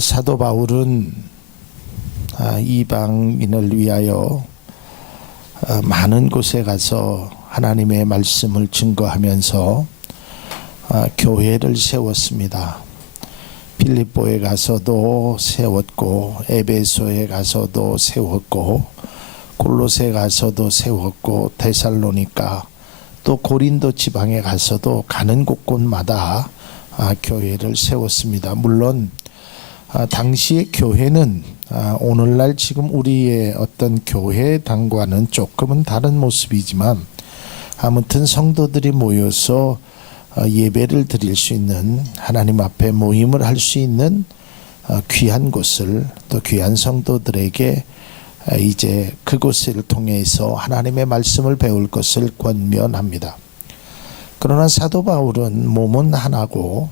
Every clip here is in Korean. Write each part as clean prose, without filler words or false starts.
사도 바울은 이방인을 위하여 많은 곳에 가서 하나님의 말씀을 증거하면서 교회를 세웠습니다. 빌립보에 가서도 세웠고, 에베소에 가서도 세웠고, 골로새 가서도 세웠고, 데살로니가 또 고린도 지방에 가서도 가는 곳곳마다 교회를 세웠습니다. 물론 당시의 교회는 오늘날 지금 우리의 어떤 교회당과는 조금은 다른 모습이지만, 아무튼 성도들이 모여서 예배를 드릴 수 있는, 하나님 앞에 모임을 할 수 있는 귀한 곳을, 또 귀한 성도들에게 이제 그곳을 통해서 하나님의 말씀을 배울 것을 권면합니다. 그러나 사도 바울은 몸은 하나고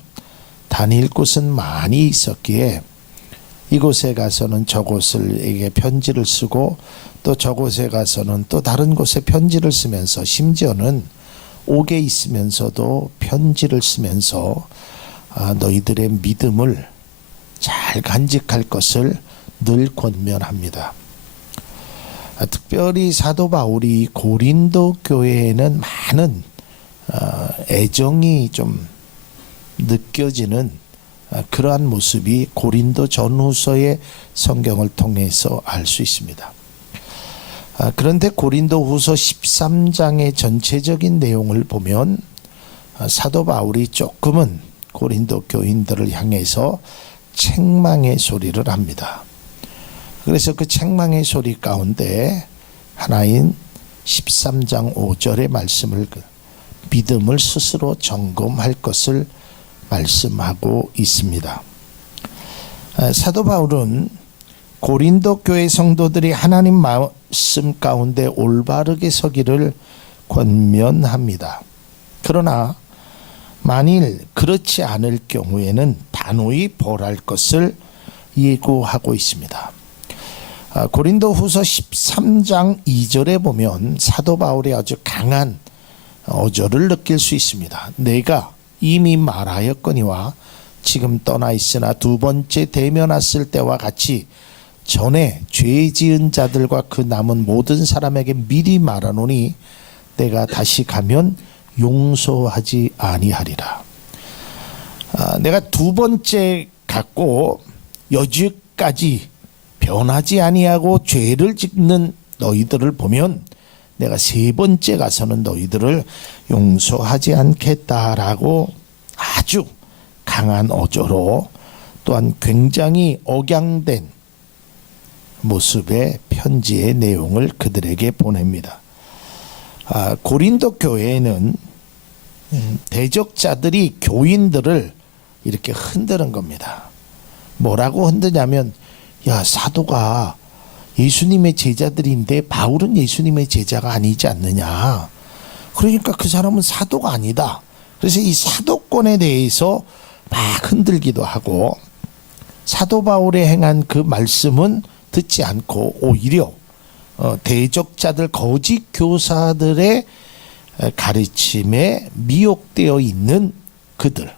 다닐 곳은 많이 있었기에 이곳에 가서는 저곳에게 편지를 쓰고, 또 저곳에 가서는 또 다른 곳에 편지를 쓰면서, 심지어는 옥에 있으면서도 편지를 쓰면서 너희들의 믿음을 잘 간직할 것을 늘 권면합니다. 특별히 사도 바울이 고린도 교회에는 많은 애정이 좀 느껴지는 그러한 모습이 고린도 전후서의 성경을 통해서 알 수 있습니다. 그런데 고린도 후서 13장의 전체적인 내용을 보면 사도 바울이 조금은 고린도 교인들을 향해서 책망의 소리를 합니다. 그래서 그 책망의 소리 가운데 하나인 13장 5절의 말씀을, 믿음을 스스로 점검할 것을 말씀하고 있습니다. 사도 바울은 고린도 교회 성도들이 하나님 말씀 가운데 올바르게 서기를 권면합니다. 그러나 만일 그렇지 않을 경우에는 단호히 벌할 것을 예고하고 있습니다. 고린도 후서 13장 2절에 보면 사도 바울의 아주 강한 어조를 느낄 수 있습니다. 내가 이미 말하였거니와 지금 떠나 있으나 두 번째 대면했을 때와 같이 전에 죄 지은 자들과 그 남은 모든 사람에게 미리 말하노니 내가 다시 가면 용서하지 아니하리라. 내가 두 번째 갔고 여지까지 변하지 아니하고 죄를 짓는 너희들을 보면 내가 세 번째 가서는 너희들을 용서하지 않겠다라고 아주 강한 어조로, 또한 굉장히 억양된 모습의 편지의 내용을 그들에게 보냅니다. 고린도 교회에는 대적자들이 교인들을 이렇게 흔드는 겁니다. 뭐라고 흔드냐면, 야, 사도가 예수님의 제자들인데 바울은 예수님의 제자가 아니지 않느냐, 그러니까 그 사람은 사도가 아니다. 그래서 이 사도권에 대해서 막 흔들기도 하고, 사도 바울의 행한 그 말씀은 듣지 않고 오히려 대적자들, 거짓 교사들의 가르침에 미혹되어 있는 그들,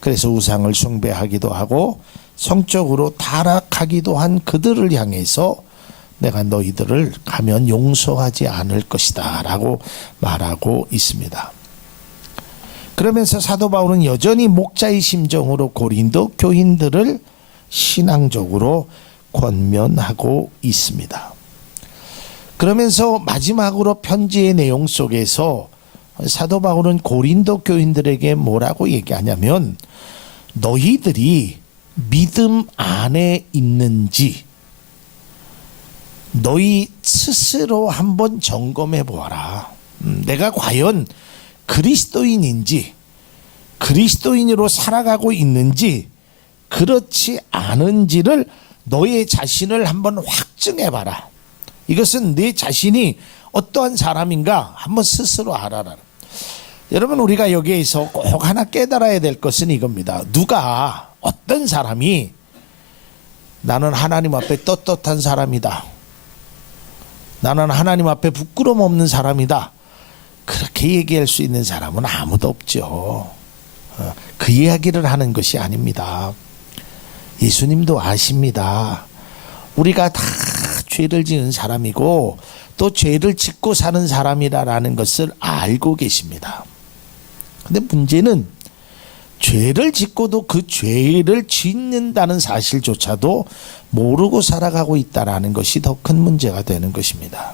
그래서 우상을 숭배하기도 하고 성적으로 타락하기도 한 그들을 향해서 내가 너희들을 가면 용서하지 않을 것이다 라고 말하고 있습니다. 그러면서 사도 바울은 여전히 목자의 심정으로 고린도 교인들을 신앙적으로 권면하고 있습니다. 그러면서 마지막으로 편지의 내용 속에서 사도 바울은 고린도 교인들에게 뭐라고 얘기하냐면, 너희들이 믿음 안에 있는지 너희 스스로 한번 점검해 보아라. 내가 과연 그리스도인인지, 그리스도인으로 살아가고 있는지, 그렇지 않은지를 너의 자신을 한번 확증해 봐라. 이것은 내 자신이 어떠한 사람인가 한번 스스로 알아라. 여러분, 우리가 여기에서 꼭 하나 깨달아야 될 것은 이겁니다. 누가, 어떤 사람이 나는 하나님 앞에 떳떳한 사람이다, 나는 하나님 앞에 부끄러움 없는 사람이다, 그렇게 얘기할 수 있는 사람은 아무도 없죠. 그 이야기를 하는 것이 아닙니다. 예수님도 아십니다. 우리가 다 죄를 지은 사람이고 또 죄를 짓고 사는 사람이라는 것을 알고 계십니다. 근데 문제는 죄를 짓고도 그 죄를 짓는다는 사실조차도 모르고 살아가고 있다는 것이 더 큰 문제가 되는 것입니다.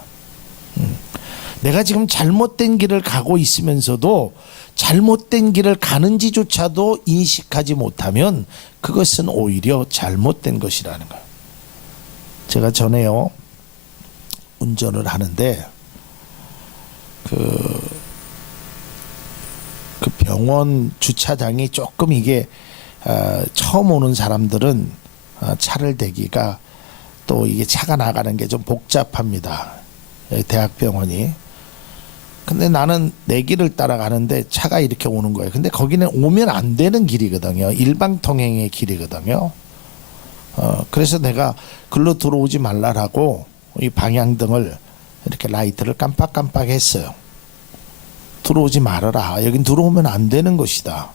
내가 지금 잘못된 길을 가고 있으면서도 잘못된 길을 가는지조차도 인식하지 못하면 그것은 오히려 잘못된 것이라는 거예요. 제가 전에요 운전을 하는데 그 병원 주차장이 조금 이게 처음 오는 사람들은 차를 대기가 또 이게 차가 나가는 게 좀 복잡합니다. 대학병원이. 근데 나는 내 길을 따라가는데 차가 이렇게 오는 거예요. 근데 거기는 오면 안 되는 길이거든요. 일방통행의 길이거든요. 그래서 내가 글로 들어오지 말라라고 이 방향등을 이렇게 라이트를 깜빡깜빡 했어요. 들어오지 말아라. 여긴 들어오면 안 되는 것이다.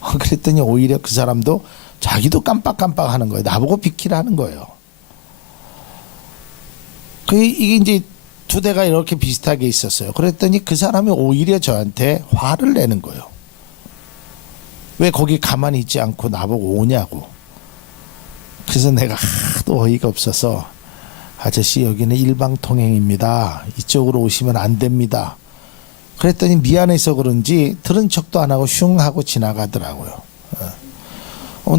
그랬더니 오히려 그 사람도 자기도 깜빡깜빡 하는 거예요. 나보고 비키라는 거예요. 이게 이제 두 대가 이렇게 비슷하게 있었어요. 그랬더니 그 사람이 오히려 저한테 화를 내는 거예요. 왜 거기 가만히 있지 않고 나보고 오냐고. 그래서 내가 하도 어이가 없어서 아저씨 여기는 일방통행입니다. 이쪽으로 오시면 안 됩니다. 그랬더니 미안해서 그런지 들은 척도 안 하고 슝 하고 지나가더라고요.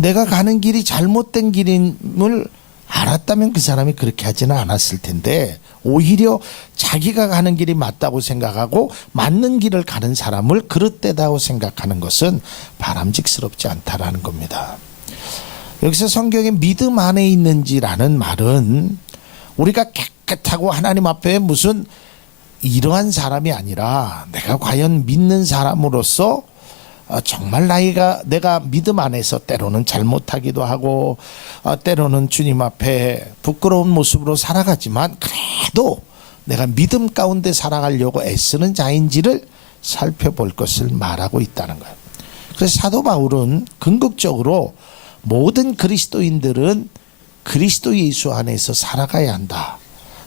내가 가는 길이 잘못된 길임을 알았다면 그 사람이 그렇게 하지는 않았을 텐데 오히려 자기가 가는 길이 맞다고 생각하고 맞는 길을 가는 사람을 그릇되다고 생각하는 것은 바람직스럽지 않다라는 겁니다. 여기서 성경에 믿음 안에 있는지라는 말은 우리가 깨끗하고 하나님 앞에 무슨 이러한 사람이 아니라 내가 과연 믿는 사람으로서 정말 내가 믿음 안에서 때로는 잘못하기도 하고 때로는 주님 앞에 부끄러운 모습으로 살아가지만 그래도 내가 믿음 가운데 살아가려고 애쓰는 자인지를 살펴볼 것을 말하고 있다는 거예요. 그래서 사도 바울은 궁극적으로 모든 그리스도인들은 그리스도 예수 안에서 살아가야 한다.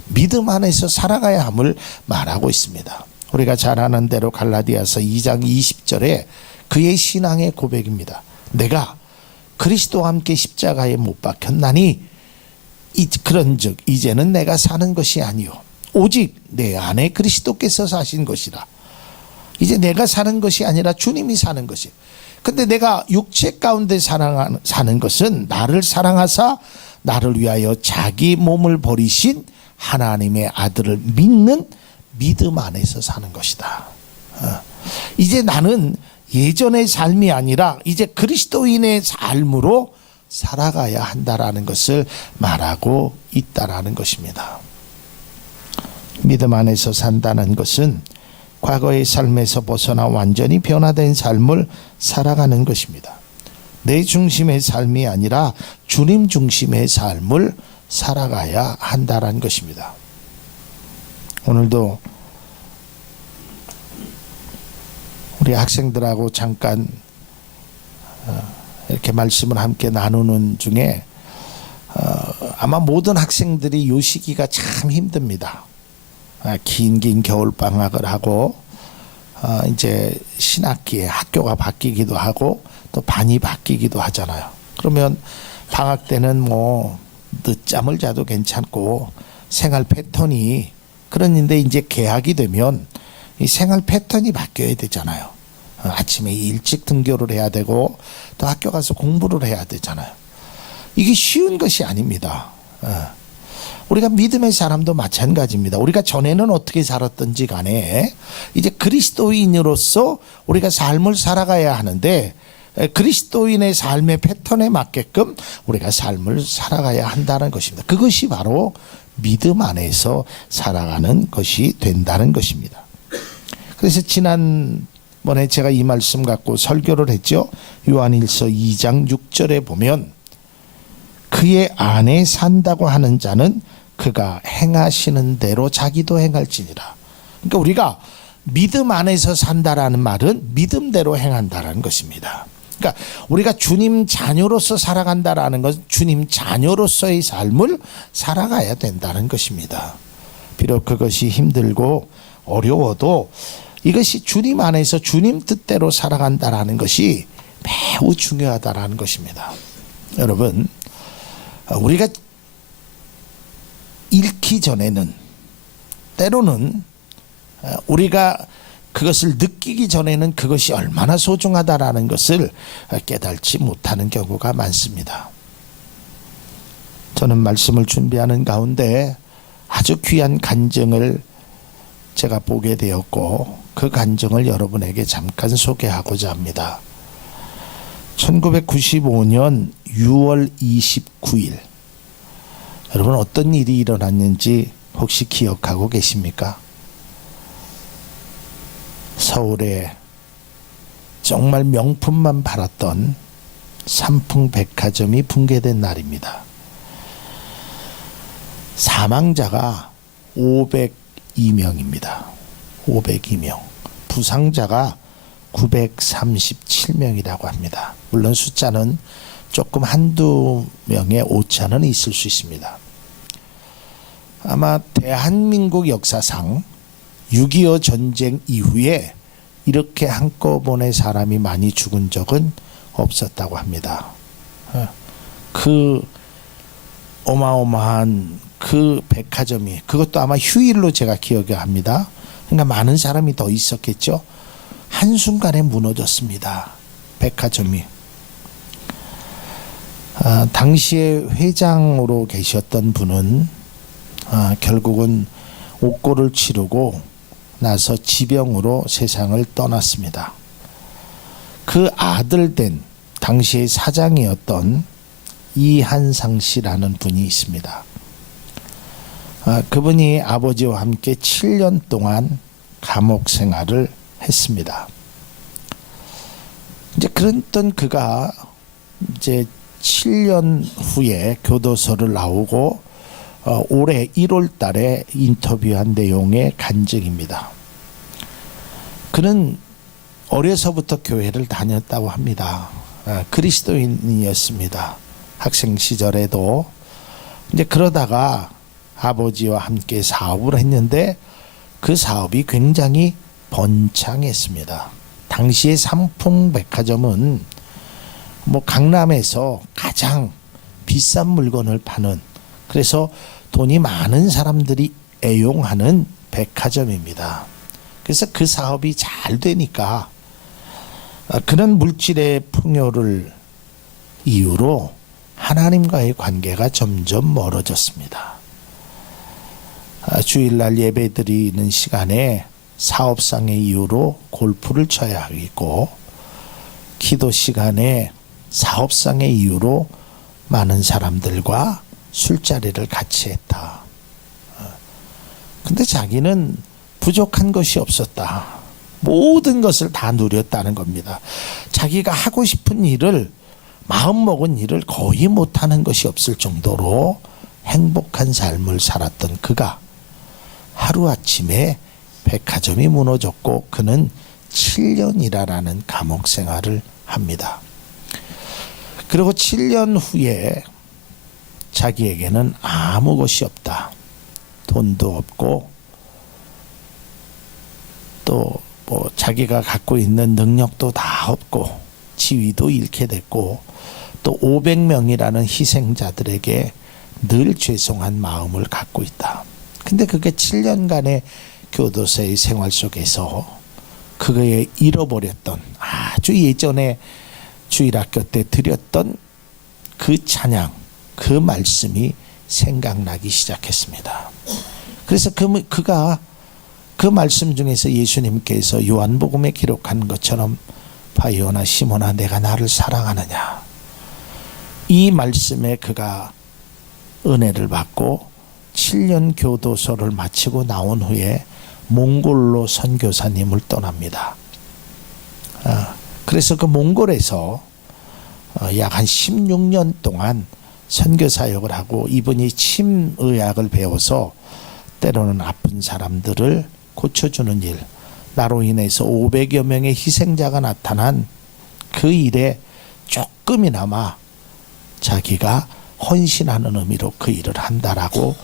믿음 안에서 살아가야 함을 말하고 있습니다. 우리가 잘 아는 대로 갈라디아서 2장 20절에 그의 신앙의 고백입니다. 내가 그리스도와 함께 십자가에 못 박혔나니 그런즉 이제는 내가 사는 것이 아니요 오직 내 안에 그리스도께서 사신 것이라. 이제 내가 사는 것이 아니라 주님이 사는 것이. 근데 내가 육체 가운데 사는 것은 나를 사랑하사 나를 위하여 자기 몸을 버리신 하나님의 아들을 믿는 믿음 안에서 사는 것이다. 이제 나는 예전의 삶이 아니라 이제 그리스도인의 삶으로 살아가야 한다라는 것을 말하고 있다라는 것입니다. 믿음 안에서 산다는 것은 과거의 삶에서 벗어나 완전히 변화된 삶을 살아가는 것입니다. 내 중심의 삶이 아니라 주님 중심의 삶을 살아가야 한다라는 것입니다. 오늘도 우리 학생들하고 잠깐 이렇게 말씀을 함께 나누는 중에 아마 모든 학생들이 요 시기가 참 힘듭니다. 긴 겨울방학을 하고 이제 신학기에 학교가 바뀌기도 하고 또 반이 바뀌기도 하잖아요. 그러면 방학 때는 뭐 늦잠을 자도 괜찮고 생활 패턴이 그런데 이제 개학이 되면 이 생활 패턴이 바뀌어야 되잖아요. 아침에 일찍 등교를 해야 되고 또 학교 가서 공부를 해야 되잖아요. 이게 쉬운 것이 아닙니다. 우리가 믿음의 사람도 마찬가지입니다. 우리가 전에는 어떻게 살았던지 간에 이제 그리스도인으로서 우리가 삶을 살아가야 하는데 그리스도인의 삶의 패턴에 맞게끔 우리가 삶을 살아가야 한다는 것입니다. 그것이 바로 믿음 안에서 살아가는 것이 된다는 것입니다. 그래서 지난번에 제가 이 말씀 갖고 설교를 했죠. 요한일서 2장 6절에 보면 그의 안에 산다고 하는 자는 그가 행하시는 대로 자기도 행할지니라. 그러니까 우리가 믿음 안에서 산다라는 말은 믿음대로 행한다라는 것입니다. 그러니까 우리가 주님 자녀로서 살아간다라는 것은 주님 자녀로서의 삶을 살아가야 된다는 것입니다. 비록 그것이 힘들고 어려워도 이것이 주님 안에서 주님 뜻대로 살아간다라는 것이 매우 중요하다라는 것입니다. 여러분, 우리가 잃기 전에는 때로는 우리가 그것을 느끼기 전에는 그것이 얼마나 소중하다라는 것을 깨닫지 못하는 경우가 많습니다. 저는 말씀을 준비하는 가운데 아주 귀한 간증을 제가 보게 되었고 그 간증을 여러분에게 잠깐 소개하고자 합니다. 1995년 6월 29일 여러분 어떤 일이 일어났는지 혹시 기억하고 계십니까? 서울에 정말 명품만 팔았던 삼풍백화점이 붕괴된 날입니다. 사망자가 502명입니다. 502명. 부상자가 937명이라고 합니다. 물론 숫자는 조금 한두 명의 오차는 있을 수 있습니다. 아마 대한민국 역사상 6.25 전쟁 이후에 이렇게 한꺼번에 사람이 많이 죽은 적은 없었다고 합니다. 그 어마어마한 그 백화점이 그것도 아마 휴일로 제가 기억이 합니다. 그러니까 많은 사람이 더 있었겠죠. 한순간에 무너졌습니다. 백화점이. 당시에 회장으로 계셨던 분은 결국은 옥고를 치르고 나서 지병으로 세상을 떠났습니다. 그 아들 된 당시의 사장이었던 이한상 씨라는 분이 있습니다. 그분이 아버지와 함께 7년 동안 감옥 생활을 했습니다. 이제 그랬던 그가 이제 7년 후에 교도소를 나오고 올해 1월 달에 인터뷰한 내용의 간증입니다. 그는 어려서부터 교회를 다녔다고 합니다. 그리스도인이었습니다. 학생 시절에도. 이제 그러다가 아버지와 함께 사업을 했는데 그 사업이 굉장히 번창했습니다. 당시의 삼풍백화점은 강남에서 가장 비싼 물건을 파는, 그래서 돈이 많은 사람들이 애용하는 백화점입니다. 그래서 그 사업이 잘 되니까 그런 물질의 풍요를 이유로 하나님과의 관계가 점점 멀어졌습니다. 주일날 예배 드리는 시간에 사업상의 이유로 골프를 쳐야 하고, 기도 시간에 사업상의 이유로 많은 사람들과 술자리를 같이 했다. 근데 자기는 부족한 것이 없었다. 모든 것을 다 누렸다는 겁니다. 자기가 하고 싶은 일을, 마음먹은 일을 거의 못하는 것이 없을 정도로 행복한 삶을 살았던 그가 하루아침에 백화점이 무너졌고 그는 7년이라는 감옥 생활을 합니다. 그리고 7년 후에 자기에게는 아무 것이 없다. 돈도 없고 또 자기가 갖고 있는 능력도 다 없고 지위도 잃게 됐고 또 500명이라는 희생자들에게 늘 죄송한 마음을 갖고 있다. 근데 그게 7년간의 교도소의 생활 속에서 그거에 잃어버렸던, 아주 예전에 주일학교 때 드렸던 그 찬양, 그 말씀이 생각나기 시작했습니다. 그래서 그가 그 말씀 중에서 예수님께서 요한복음에 기록한 것처럼 바요나 시몬아 내가 나를 사랑하느냐, 이 말씀에 그가 은혜를 받고 7년 교도소를 마치고 나온 후에 몽골로 선교사님을 떠납니다. 그래서 그 몽골에서 약 한 16년 동안 선교사역을 하고, 이분이 침의학을 배워서 때로는 아픈 사람들을 고쳐주는 일, 나로 인해서 500여 명의 희생자가 나타난 그 일에 조금이나마 자기가 헌신하는 의미로 그 일을 한다라고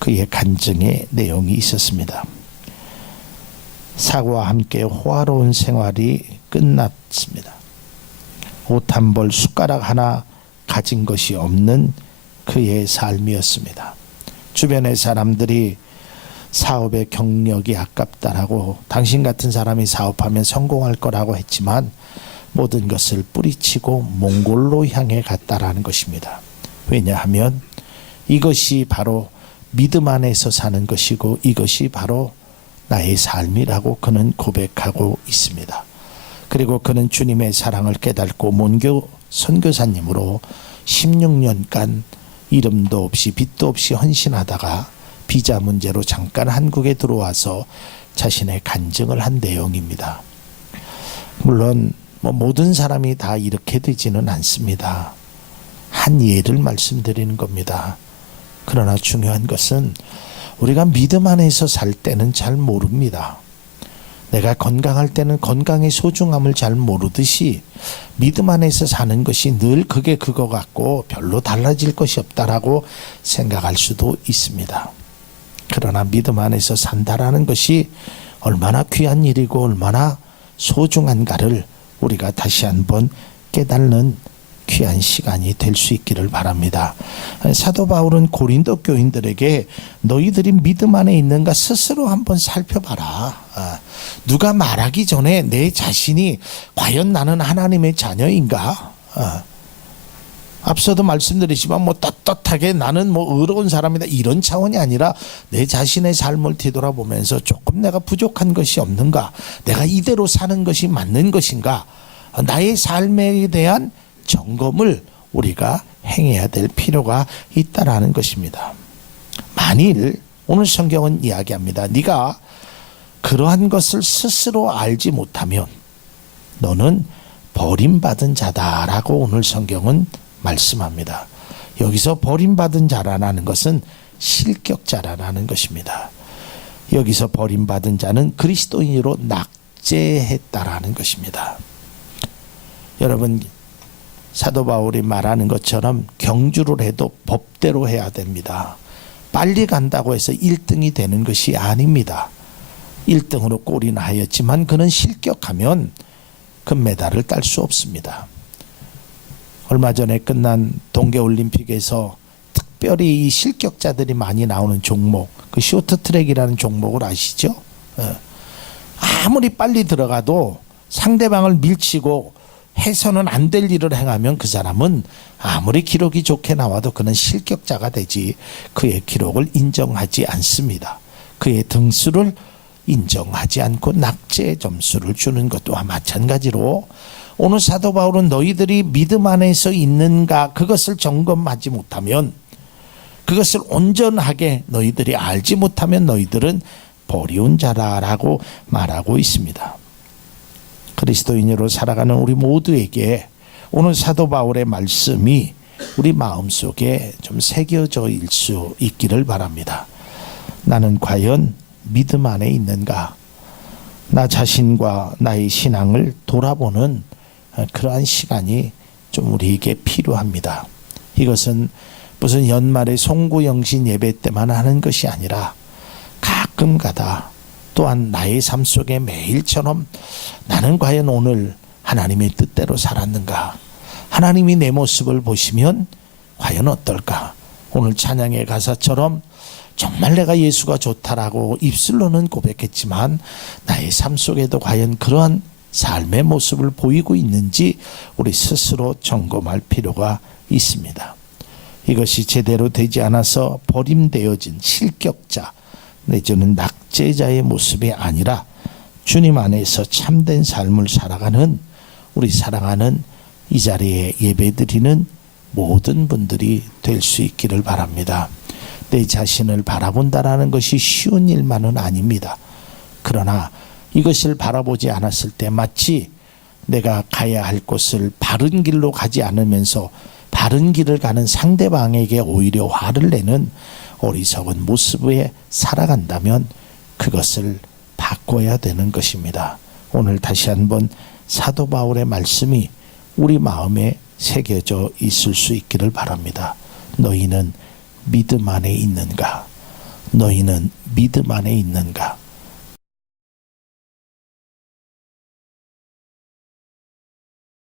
그의 간증의 내용이 있었습니다. 사고와 함께 호화로운 생활이 끝났습니다. 옷 한 벌, 숟가락 하나 가진 것이 없는 그의 삶이었습니다. 주변의 사람들이 사업의 경력이 아깝다라고, 당신 같은 사람이 사업하면 성공할 거라고 했지만 모든 것을 뿌리치고 몽골로 향해 갔다라는 것입니다. 왜냐하면 이것이 바로 믿음 안에서 사는 것이고 이것이 바로 나의 삶이라고 그는 고백하고 있습니다. 그리고 그는 주님의 사랑을 깨닫고 몬교 선교사님으로 16년간 이름도 없이 빚도 없이 헌신하다가 비자 문제로 잠깐 한국에 들어와서 자신의 간증을 한 내용입니다. 물론 모든 사람이 다 이렇게 되지는 않습니다. 한 예를 말씀드리는 겁니다. 그러나 중요한 것은 우리가 믿음 안에서 살 때는 잘 모릅니다. 내가 건강할 때는 건강의 소중함을 잘 모르듯이 믿음 안에서 사는 것이 늘 그게 그거 같고 별로 달라질 것이 없다라고 생각할 수도 있습니다. 그러나 믿음 안에서 산다라는 것이 얼마나 귀한 일이고 얼마나 소중한가를 우리가 다시 한번 깨닫는 귀한 시간이 될 수 있기를 바랍니다. 사도 바울은 고린도 교인들에게 너희들이 믿음 안에 있는가 스스로 한번 살펴봐라. 누가 말하기 전에 내 자신이 과연 나는 하나님의 자녀인가? 앞서도 말씀드리지만 떳떳하게 나는 의로운 사람이다 이런 차원이 아니라 내 자신의 삶을 뒤돌아보면서 조금 내가 부족한 것이 없는가? 내가 이대로 사는 것이 맞는 것인가? 나의 삶에 대한 점검을 우리가 행해야 될 필요가 있다라는 것입니다. 만일 오늘 성경은 이야기합니다. 네가 그러한 것을 스스로 알지 못하면 너는 버림받은 자다라고 오늘 성경은 말씀합니다. 여기서 버림받은 자라는 것은 실격자라는 것입니다. 여기서 버림받은 자는 그리스도인으로 낙제했다라는 것입니다. 여러분, 사도 바울이 말하는 것처럼 경주를 해도 법대로 해야 됩니다. 빨리 간다고 해서 1등이 되는 것이 아닙니다. 1등으로 골인을 하였지만 그는 실격하면 금메달을 딸 수 없습니다. 얼마 전에 끝난 동계올림픽에서 특별히 이 실격자들이 많이 나오는 종목, 그 쇼트트랙이라는 종목을 아시죠? 아무리 빨리 들어가도 상대방을 밀치고 해서는 안 될 일을 행하면 그 사람은 아무리 기록이 좋게 나와도 그는 실격자가 되지 그의 기록을 인정하지 않습니다. 그의 등수를 인정하지 않고 낙제 점수를 주는 것과 마찬가지로 오늘 사도 바울은 너희들이 믿음 안에서 있는가 그것을 점검하지 못하면, 그것을 온전하게 너희들이 알지 못하면 너희들은 버리운 자라라고 말하고 있습니다. 그리스도인으로 살아가는 우리 모두에게 오늘 사도 바울의 말씀이 우리 마음속에 좀 새겨져 있을 수 있기를 바랍니다. 나는 과연 믿음 안에 있는가? 나 자신과 나의 신앙을 돌아보는 그러한 시간이 좀 우리에게 필요합니다. 이것은 무슨 연말에 송구영신 예배 때만 하는 것이 아니라 가끔가다 또한 나의 삶 속에 매일처럼 나는 과연 오늘 하나님의 뜻대로 살았는가? 하나님이 내 모습을 보시면 과연 어떨까? 오늘 찬양의 가사처럼 정말 내가 예수가 좋다라고 입술로는 고백했지만 나의 삶 속에도 과연 그러한 삶의 모습을 보이고 있는지 우리 스스로 점검할 필요가 있습니다. 이것이 제대로 되지 않아서 버림되어진 실격자 내지는 낙제자의 모습이 아니라 주님 안에서 참된 삶을 살아가는 우리 사랑하는 이 자리에 예배드리는 모든 분들이 될 수 있기를 바랍니다. 내 자신을 바라본다라는 것이 쉬운 일만은 아닙니다. 그러나 이것을 바라보지 않았을 때 마치 내가 가야 할 곳을 바른 길로 가지 않으면서 바른 길을 가는 상대방에게 오히려 화를 내는 어리석은 모습에 살아간다면 그것을 바꿔야 되는 것입니다. 오늘 다시 한번 사도 바울의 말씀이 우리 마음에 새겨져 있을 수 있기를 바랍니다. 너희는 믿음 안에 있는가? 너희는 믿음 안에 있는가?